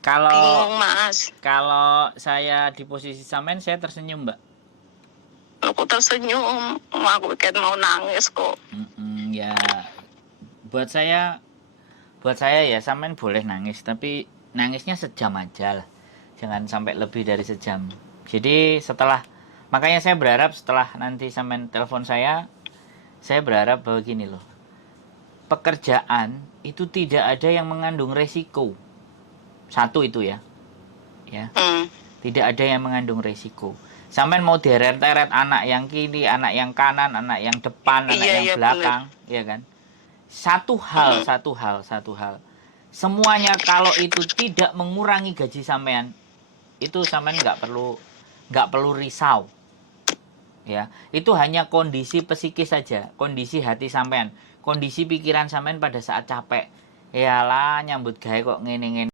Kalau Bingung, Mas. kalau saya di posisi sampean, saya tersenyum, Mbak. Aku tersenyum, aku kan mau nangis kok. Ya, buat saya ya sampean boleh nangis, tapi nangisnya sejam aja lah, jangan sampai lebih dari sejam. Jadi makanya saya berharap setelah nanti sampean telepon saya berharap bahwa gini loh, pekerjaan itu tidak ada yang mengandung resiko. Satu itu ya, tidak ada yang mengandung resiko. Sampean mau deret-teret anak yang kiri, anak yang kanan, anak yang depan, anak yang Iya, belakang, ya kan? Satu hal, semuanya kalau itu tidak mengurangi gaji sampean, itu sampean nggak perlu risau. Ya, itu hanya kondisi psikis saja, kondisi hati sampean, kondisi pikiran sampean pada saat capek. Yalah, nyambut gawe kok ngene-ngene.